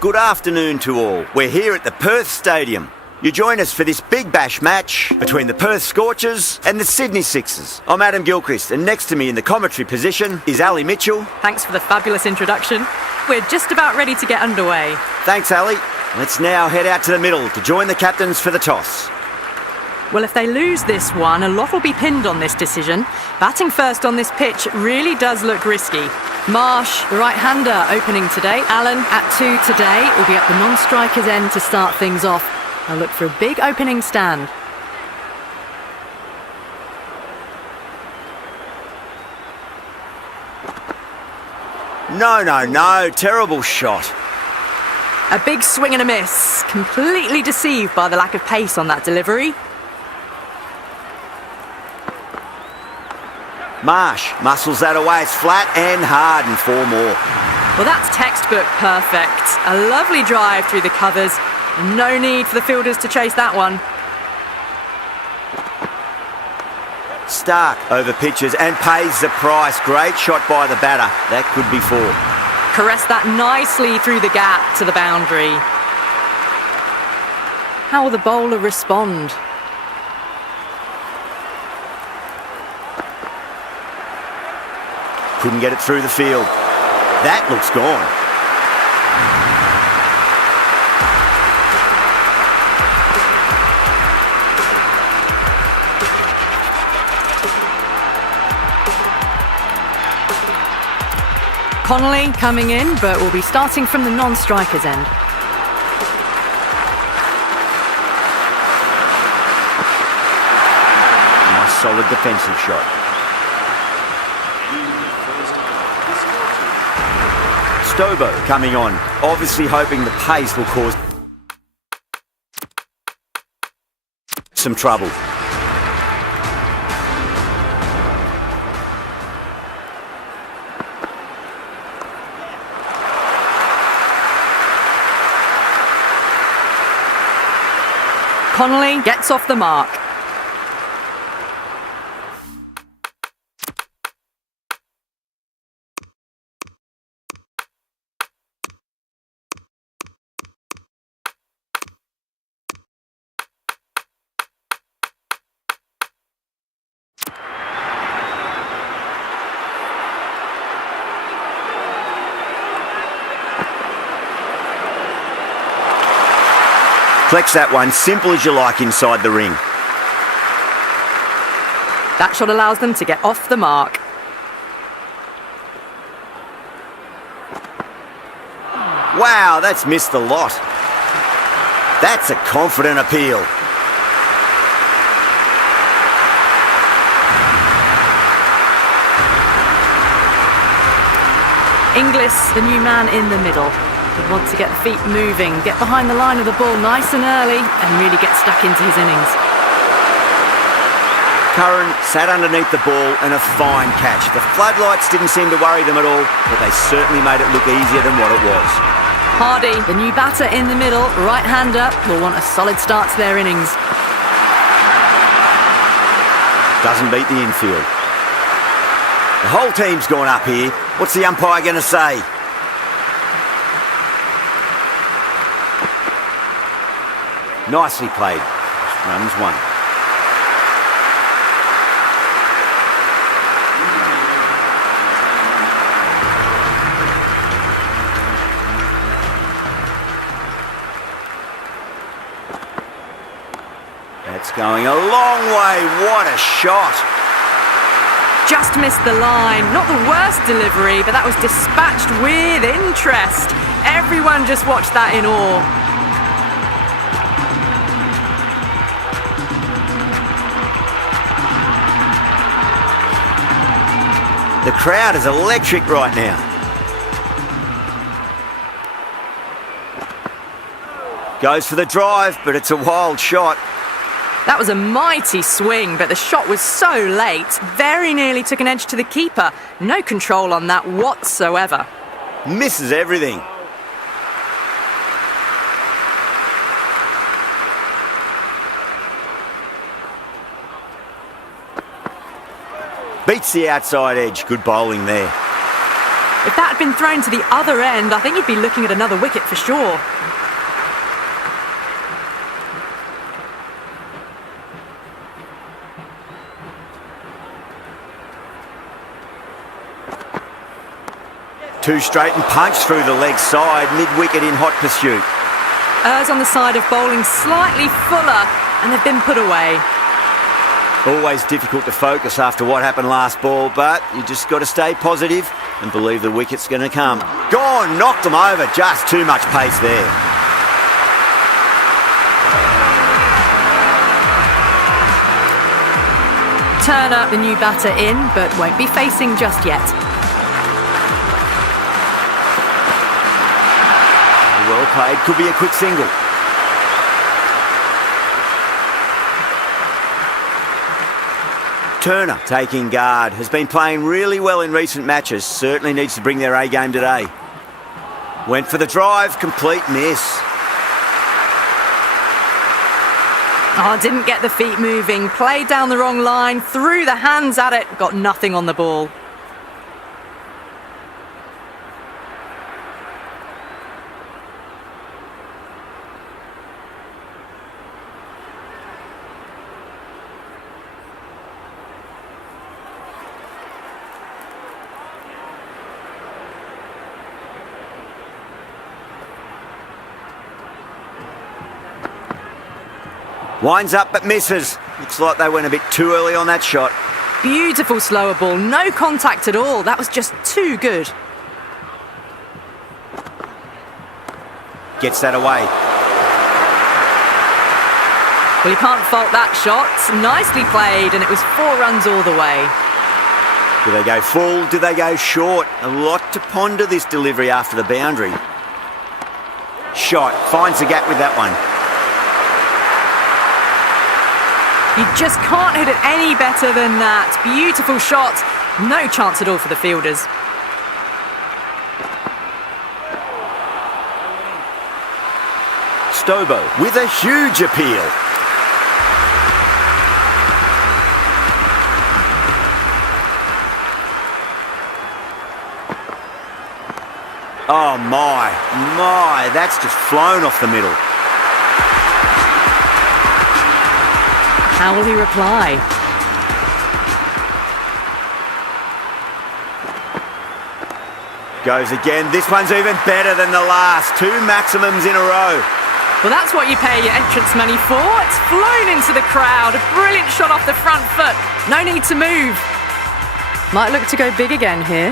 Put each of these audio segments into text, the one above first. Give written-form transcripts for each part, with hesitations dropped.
Good afternoon to all. We're here at the Perth Stadium. You join us for this Big Bash match between the Perth Scorchers and the Sydney Sixers. I'm Adam Gilchrist, and next to me in the commentary position is Ali Mitchell. Thanks for the fabulous introduction. We're just about ready to get underway. Thanks, Ali. Let's now head out to the middle to join the captains for the toss. Well, if they lose this one, a lot will be pinned on this decision. Batting first on this pitch really does look risky. Marsh, the right-hander, opening today. Allen at 2 today, will be at the non-striker's end to start things off. I'll look for a big opening stand. No, terrible shot. A big swing and a miss. Completely deceived by the lack of pace on that delivery. Marsh muscles that away. It's flat and hard and 4 more. Well, that's textbook perfect. A lovely drive through the covers. No need for the fielders to chase that one. Stark over pitches and pays the price. Great shot by the batter. That could be 4. Caressed that nicely through the gap to the boundary. How will the bowler respond? Couldn't get it through the field. That looks gone. Connolly coming in, but will be starting from the non-striker's end. Nice solid defensive shot. Stobo coming on, obviously hoping the pace will cause some trouble. Connolly gets off the mark. Flex that one, simple as you like inside the ring. That shot allows them to get off the mark. Wow, that's missed the lot. That's a confident appeal. Inglis, the new man in the middle. Would want to get the feet moving, get behind the line of the ball nice and early and really get stuck into his innings. Curran sat underneath the ball and a fine catch. The floodlights didn't seem to worry them at all, but they certainly made it look easier than what it was. Hardy, the new batter in the middle, right-hander, will want a solid start to their innings. Doesn't beat the infield. The whole team's gone up here. What's the umpire going to say? Nicely played. Runs 1. That's going a long way. What a shot. Just missed the line. Not the worst delivery, but that was dispatched with interest. Everyone just watched that in awe. The crowd is electric right now. Goes for the drive, but it's a wild shot. That was a mighty swing, but the shot was so late. Very nearly took an edge to the keeper. No control on that whatsoever. Misses everything. Beats the outside edge. Good bowling there. If that had been thrown to the other end, I think you'd be looking at another wicket for sure. Too straight and punched through the leg side, mid-wicket in hot pursuit. Errs on the side of bowling slightly fuller, and they've been put away. Always difficult to focus after what happened last ball, but you just got to stay positive and believe the wicket's going to come. Gone, knocked them over, just too much pace there. Turner, the new batter, in, but won't be facing just yet. Well played, could be a quick single. Turner taking guard, has been playing really well in recent matches, certainly needs to bring their A game today. Went for the drive, complete miss. Oh, didn't get the feet moving, played down the wrong line, threw the hands at it, got nothing on the ball. Winds up but misses. Looks like they went a bit too early on that shot. Beautiful slower ball, no contact at all. That was just too good. Gets that away. Well, you can't fault that shot. Nicely played, and it was 4 runs all the way. Do they go full? Do they go short? A lot to ponder this delivery after the boundary. Shot, finds the gap with that one. You just can't hit it any better than that. Beautiful shot. No chance at all for the fielders. Stobo with a huge appeal. Oh my, that's just flown off the middle. How will he reply? Goes again. This one's even better than the last. 2 maximums in a row. Well, that's what you pay your entrance money for. It's flown into the crowd. A brilliant shot off the front foot. No need to move. Might look to go big again here.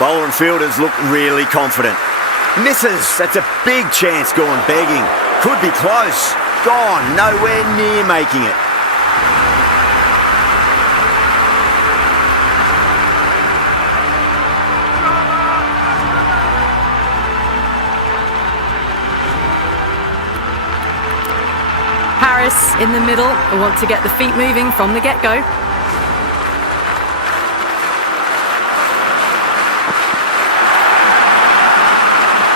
Bowler and fielders look really confident. Misses. That's a big chance gone begging. Could be close. Gone. Nowhere near making it. Harris in the middle. I want to get the feet moving from the get-go.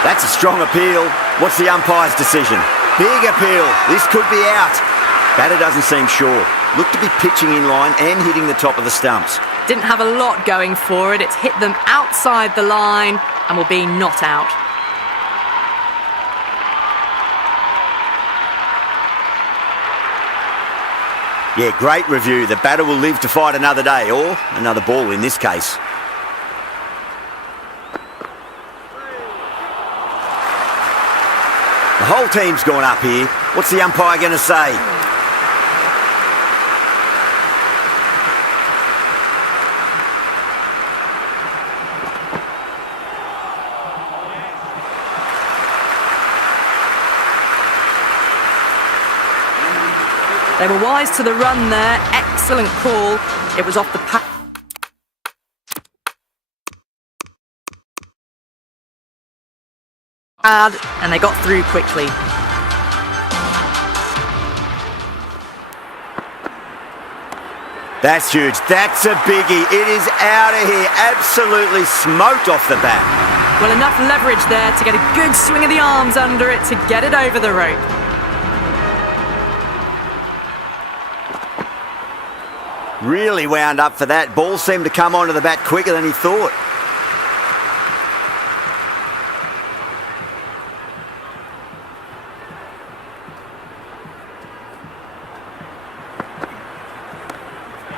That's a strong appeal. What's the umpire's decision? Big appeal. This could be out. Batter doesn't seem sure. Looked to be pitching in line and hitting the top of the stumps. Didn't have a lot going for it. It's hit them outside the line and will be not out. Yeah, great review. The batter will live to fight another day, or another ball in this case. The whole team's gone up here. What's the umpire going to say? They were wise to the run there. Excellent call. It was off the pad. And they got through quickly. That's huge. That's a biggie. It is out of here. Absolutely smoked off the bat. Well, enough leverage there to get a good swing of the arms under it to get it over the rope. Really wound up for that. Ball seemed to come onto the bat quicker than he thought.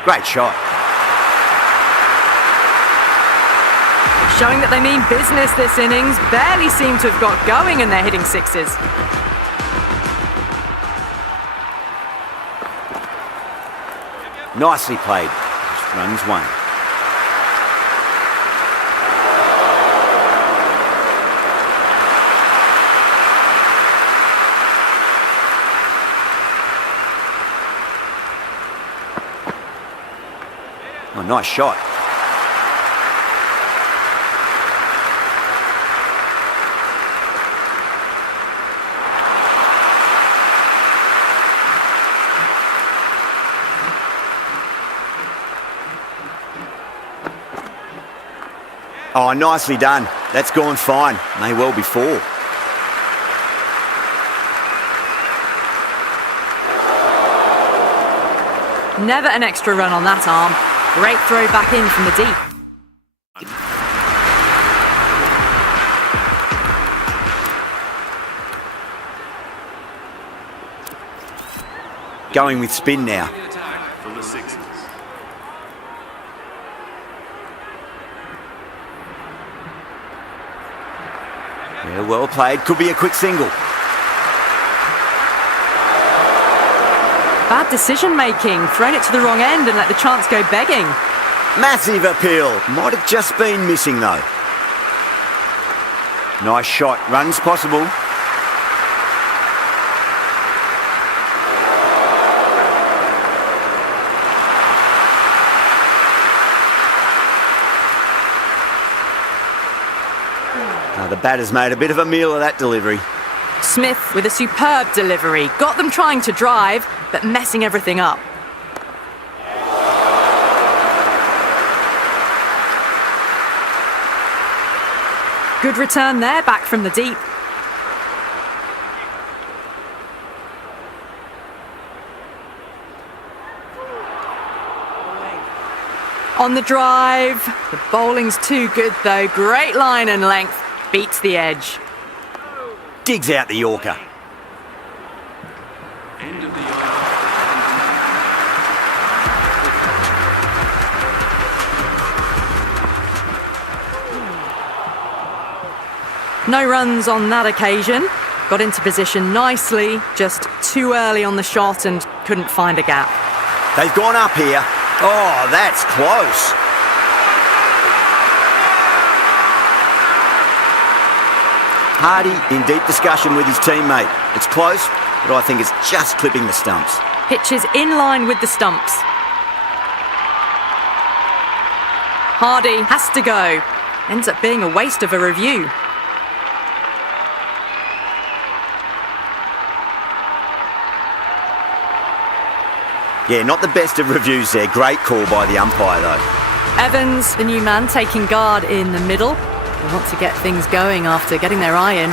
Great shot. Showing that they mean business this innings. Barely seem to have got going and they're hitting sixes. Nicely played. Just runs one. Oh, nice shot. Oh, nicely done. That's gone fine. May well be four. Never an extra run on that arm. Great throw back in from the deep. Going with spin now. For the Sixers. Yeah, well played. Could be a quick single. Bad decision making. Thrown it to the wrong end and let the chance go begging. Massive appeal. Might have just been missing though. Nice shot. Runs possible. The batter's made a bit of a meal of that delivery. Smith with a superb delivery. Got them trying to drive, but messing everything up. Good return there, back from the deep. On the drive. The bowling's too good though. Great line and length. Beats the edge. Digs out the Yorker. End of the No runs on that occasion. Got into position nicely, just too early on the shot and couldn't find a gap. They've gone up here. Oh, that's close. Hardy in deep discussion with his teammate. It's close, but I think it's just clipping the stumps. Pitches in line with the stumps. Hardy has to go. Ends up being a waste of a review. Yeah, not the best of reviews there. Great call by the umpire though. Evans, the new man, taking guard in the middle. They want to get things going after getting their eye in.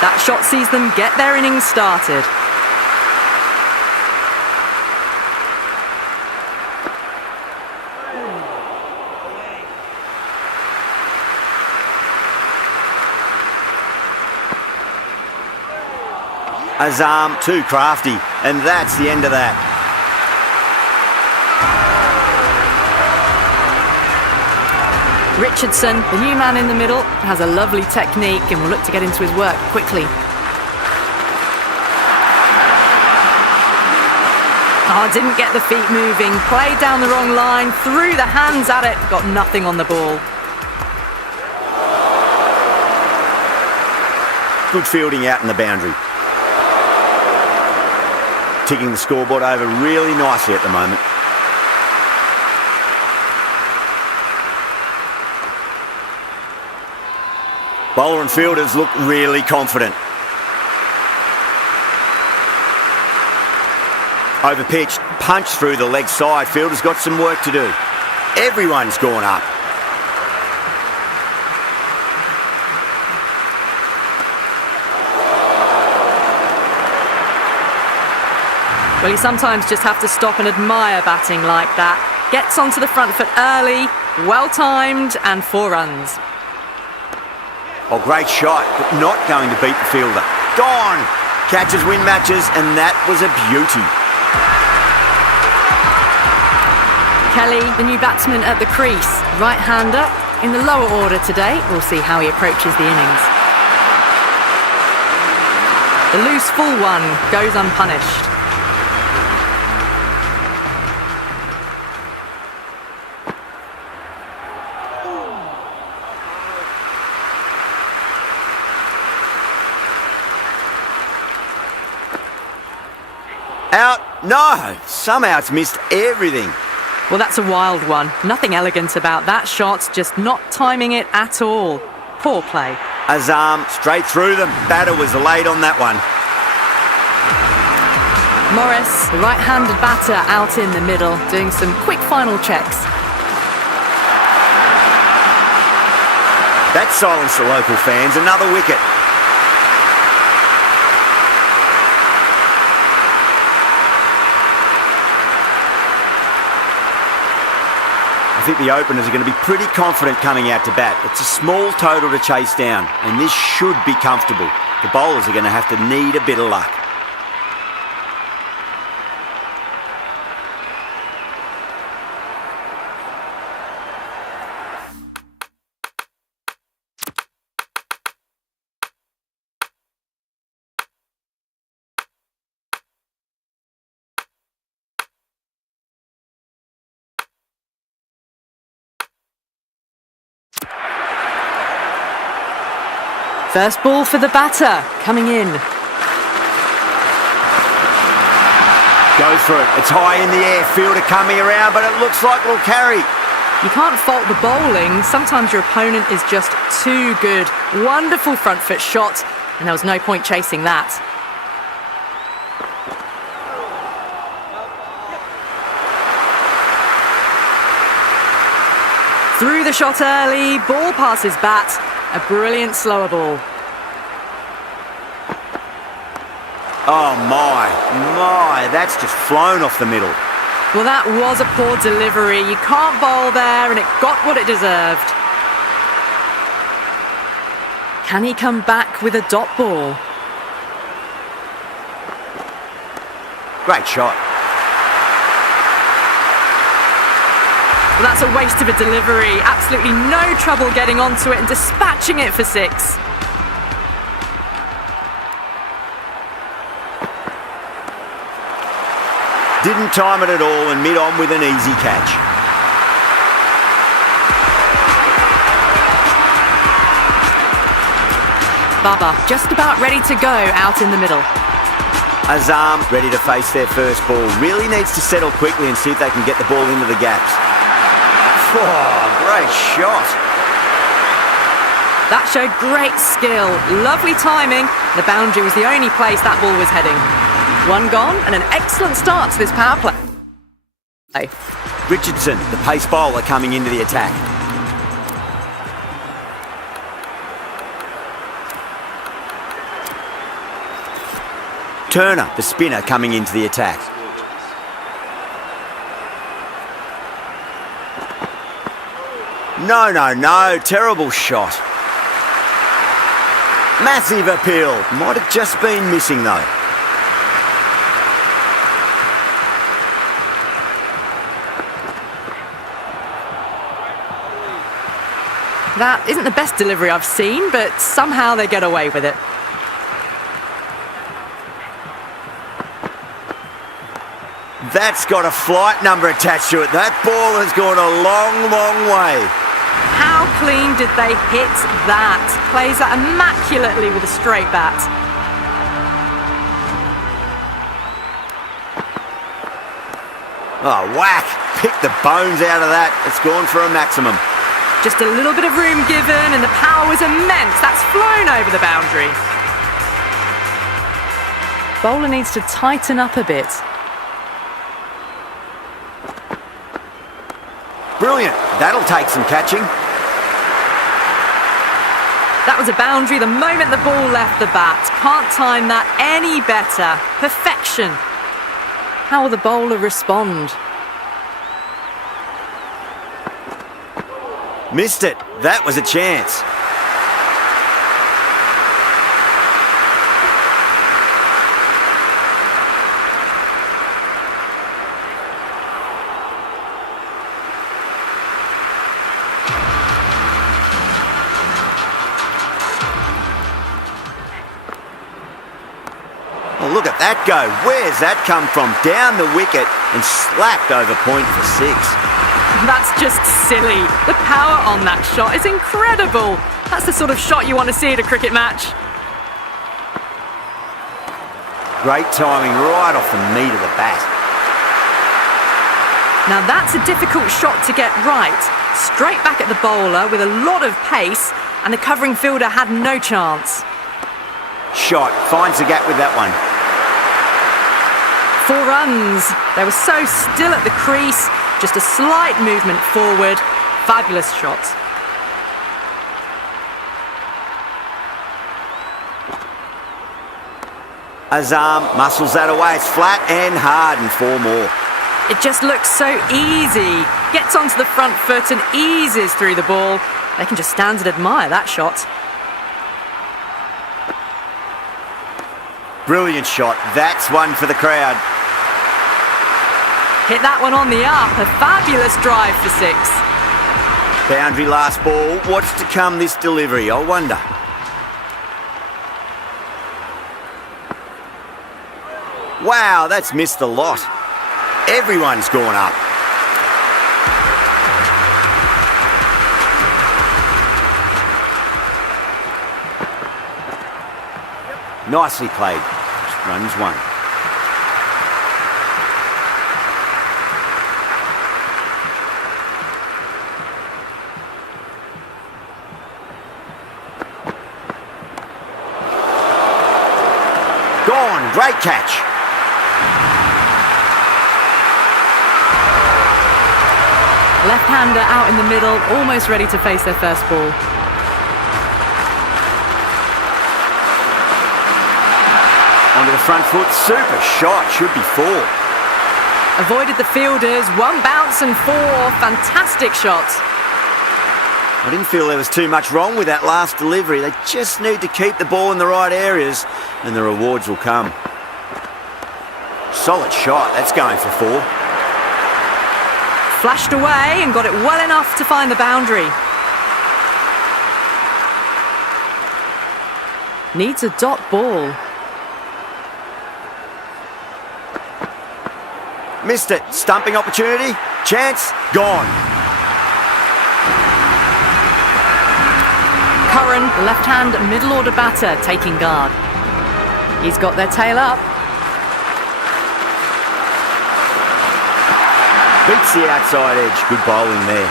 That shot sees them get their innings started. Azam too crafty, and that's the end of that. Richardson, the new man in the middle, has a lovely technique and will look to get into his work quickly. Oh, didn't get the feet moving, played down the wrong line, threw the hands at it, got nothing on the ball. Good fielding out in the boundary. Ticking the scoreboard over really nicely at the moment. Bowler and fielders look really confident. Overpitched, punched through the leg side. Fielder's got some work to do. Everyone's gone up. Well, you sometimes just have to stop and admire batting like that. Gets onto the front foot early, well-timed, and 4 runs. Oh, great shot, but not going to beat the fielder. Gone! Catches win matches, and that was a beauty. Kelly, the new batsman at the crease. Right-hander in the lower order today. We'll see how he approaches the innings. The loose full one goes unpunished. Out? No! Somehow it's missed everything. Well, that's a wild one. Nothing elegant about that shot, just not timing it at all. Poor play. Azam straight through them. Batter was late on that one. Morris, the right-handed batter, out in the middle, doing some quick final checks. That silenced the local fans. Another wicket. I think the openers are going to be pretty confident coming out to bat. It's a small total to chase down, and this should be comfortable. The bowlers are going to have to need a bit of luck. First ball for the batter, coming in. Goes for it. It's high in the air. Fielder coming around, but it looks like it'll carry. You can't fault the bowling. Sometimes your opponent is just too good. Wonderful front foot shot, and there was no point chasing that. Through the shot early, ball passes bat. A brilliant slower ball. Oh my, that's just flown off the middle. Well, that was a poor delivery. You can't bowl there, and it got what it deserved. Can he come back with a dot ball? Great shot. Well, that's a waste of a delivery. Absolutely no trouble getting onto it and dispatching it for 6. Didn't time it at all and mid-on with an easy catch. Baba just about ready to go out in the middle. Azam ready to face their first ball. Really needs to settle quickly and see if they can get the ball into the gaps. Oh, great shot. That showed great skill. Lovely timing. The boundary was the only place that ball was heading. 1 gone and an excellent start to this power play. Richardson, the pace bowler, coming into the attack. Turner, the spinner, coming into the attack. No, terrible shot. Massive appeal. Might have just been missing though. That isn't the best delivery I've seen, but somehow they get away with it. That's got a flight number attached to it. That ball has gone a long way. How clean did they hit that? Plays that immaculately with a straight bat. Oh, whack! Pick the bones out of that. It's gone for a maximum. Just a little bit of room given and the power was immense. That's flown over the boundary. Bowler needs to tighten up a bit. Brilliant. That'll take some catching. That was a boundary the moment the ball left the bat. Can't time that any better. Perfection. How will the bowler respond? Missed it. That was a chance. Oh, look at that go. Where's that come from? Down the wicket and slapped over point for 6. That's just silly. The power on that shot is incredible. That's the sort of shot you want to see at a cricket match. Great timing right off the meat of the bat. Now that's a difficult shot to get right. Straight back at the bowler with a lot of pace, and the covering fielder had no chance. Shot. Finds the gap with that one. 4 runs. They were so still at the crease. Just a slight movement forward. Fabulous shot. Azam muscles that away. It's flat and hard and 4 more. It just looks so easy. Gets onto the front foot and eases through the ball. They can just stand and admire that shot. Brilliant shot. That's one for the crowd. Hit that one on the up. A fabulous drive for 6. Boundary last ball. What's to come this delivery? I wonder. Wow, that's missed a lot. Everyone's gone up. Nicely played. Runs 1. Gone. Great catch. Left-hander out in the middle, almost ready to face their first ball. Onto the front foot. Super shot. Should be 4. Avoided the fielders. 1 bounce and 4. Fantastic shot. I didn't feel there was too much wrong with that last delivery. They just need to keep the ball in the right areas and the rewards will come. Solid shot. That's going for 4. Flashed away and got it well enough to find the boundary. Needs a dot ball. Missed it. Stumping opportunity. Chance. Gone. Curran, the left-hand middle order batter, taking guard. He's got their tail up. Beats the outside edge. Good bowling there.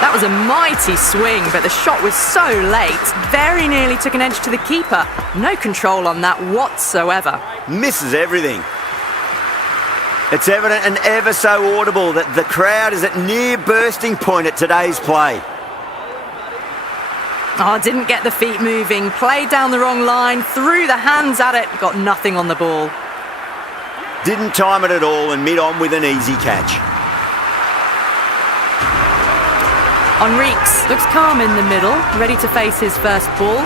That was a mighty swing, but the shot was so late. Very nearly took an edge to the keeper. No control on that whatsoever. Misses everything. It's evident and ever so audible that the crowd is at near bursting point at today's play. Oh, didn't get the feet moving. Played down the wrong line. Threw the hands at it. Got nothing on the ball. Didn't time it at all and mid-on with an easy catch. Enriques looks calm in the middle, ready to face his first ball.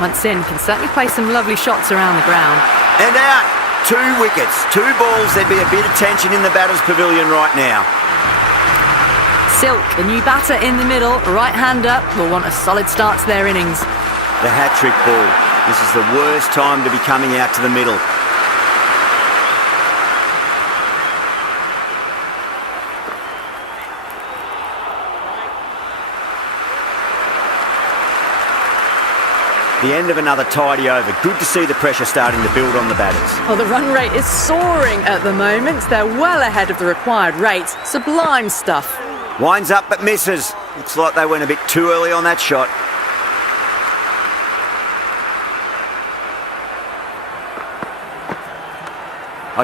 Once in, can certainly play some lovely shots around the ground. And out. 2 wickets. 2 balls. There'd be a bit of tension in the batter's pavilion right now. Silk, the new batter in the middle, right-hander, will want a solid start to their innings. The hat-trick ball. This is the worst time to be coming out to the middle. The end of another tidy over. Good to see the pressure starting to build on the batters. Well, the run rate is soaring at the moment. They're well ahead of the required rate. Sublime stuff. Winds up but misses. Looks like they went a bit too early on that shot.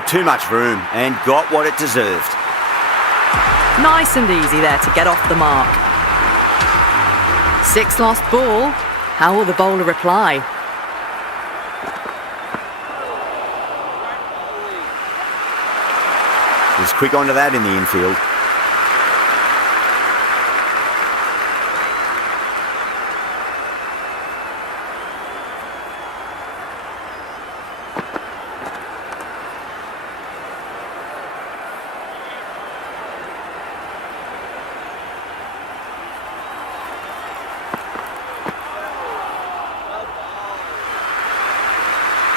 Too much room and got what it deserved. Nice and easy there to get off the mark. 6 lost ball. How will the bowler reply? Was quick onto that in the infield.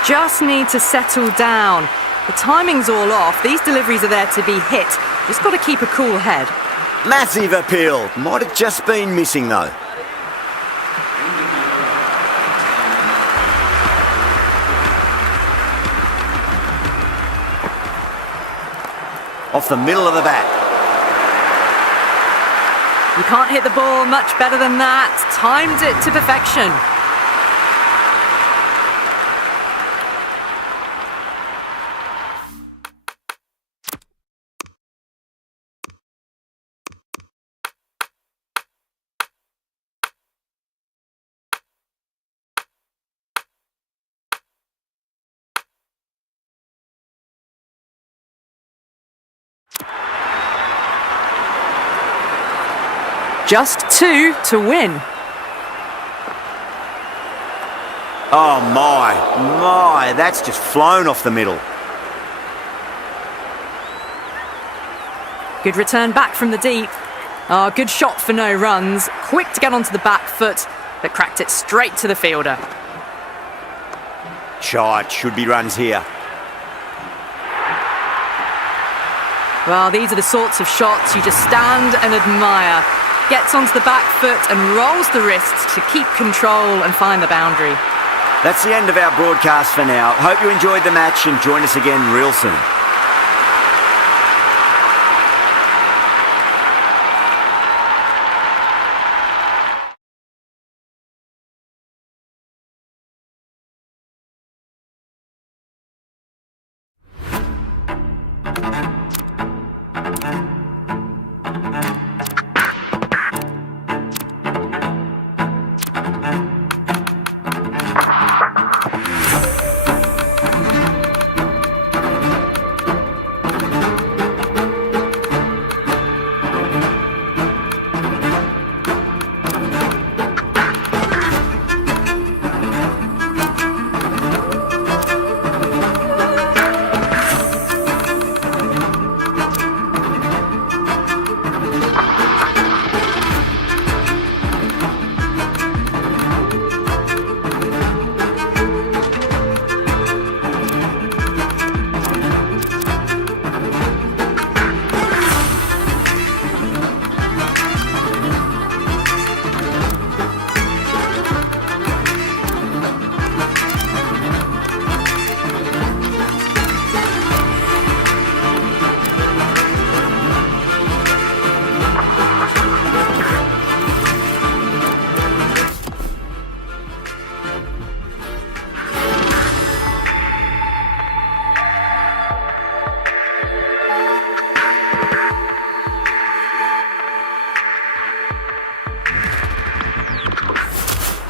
Just need to settle down. The timing's all off. These deliveries are there to be hit. Just got to keep a cool head. Massive appeal. Might have just been missing though. Off the middle of the bat. You can't hit the ball much better than that. Timed it to perfection. Just 2 to win. Oh my, that's just flown off the middle. Good return back from the deep. Oh, good shot for no runs. Quick to get onto the back foot, but cracked it straight to the fielder. Shot, should be runs here. Well, these are the sorts of shots you just stand and admire. Gets onto the back foot and rolls the wrists to keep control and find the boundary. That's the end of our broadcast for now. Hope you enjoyed the match and join us again real soon.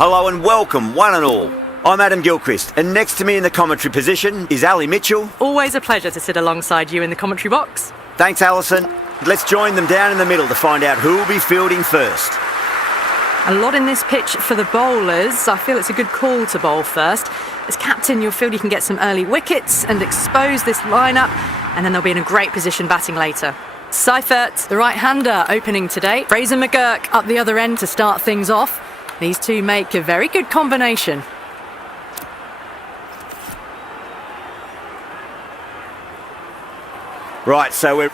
Hello and welcome, one and all. I'm Adam Gilchrist, and next to me in the commentary position is Ali Mitchell. Always a pleasure to sit alongside you in the commentary box. Thanks, Alison. Let's join them down in the middle to find out who will be fielding first. A lot in this pitch for the bowlers. I feel it's a good call to bowl first. As captain, you'll feel you can get some early wickets and expose this lineup, and then they'll be in a great position batting later. Seifert, the right-hander, opening today. Fraser McGurk up the other end to start things off. These two make a very good combination. Right, so we're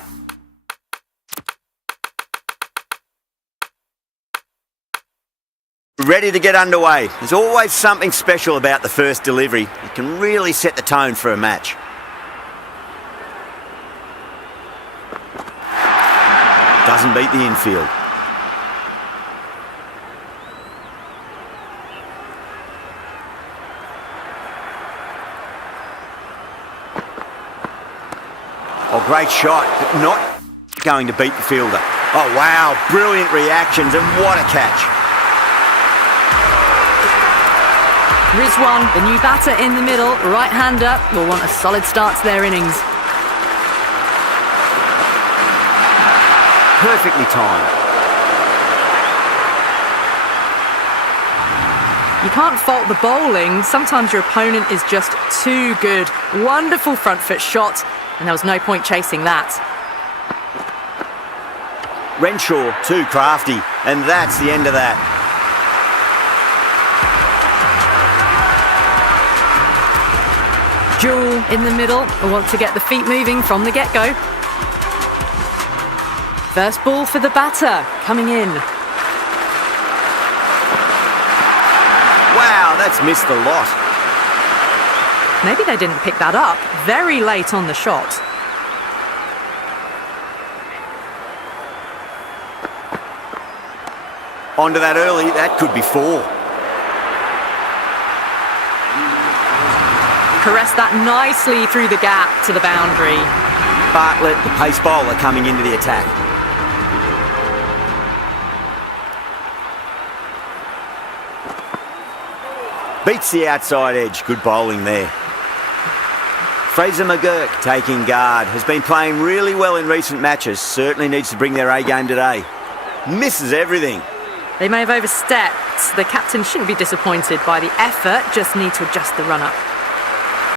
ready to get underway. There's always something special about the first delivery. It can really set the tone for a match. Doesn't beat the infield. Oh, great shot, but not going to beat the fielder. Oh, wow, brilliant reactions, and what a catch. Rizwan, the new batter in the middle, right-hander, will want a solid start to their innings. perfectly timed. You can't fault the bowling. Sometimes your opponent is just too good. Wonderful front foot shot, and there was no point chasing that. Renshaw, too crafty, and that's the end of that. Jewell in the middle. I want to get the feet moving from the get-go. First ball for the batter, coming in. Wow, that's missed a lot. Maybe they didn't pick that up. Very late on the shot. Onto that early, that could be 4. Caressed that nicely through the gap to the boundary. Bartlett, the pace bowler, coming into the attack. Beats the outside edge. Good bowling there. Fraser McGurk taking guard. Has been playing really well in recent matches. Certainly needs to bring their A game today. Misses everything. They may have overstepped. The captain shouldn't be disappointed by the effort, just need to adjust the run-up.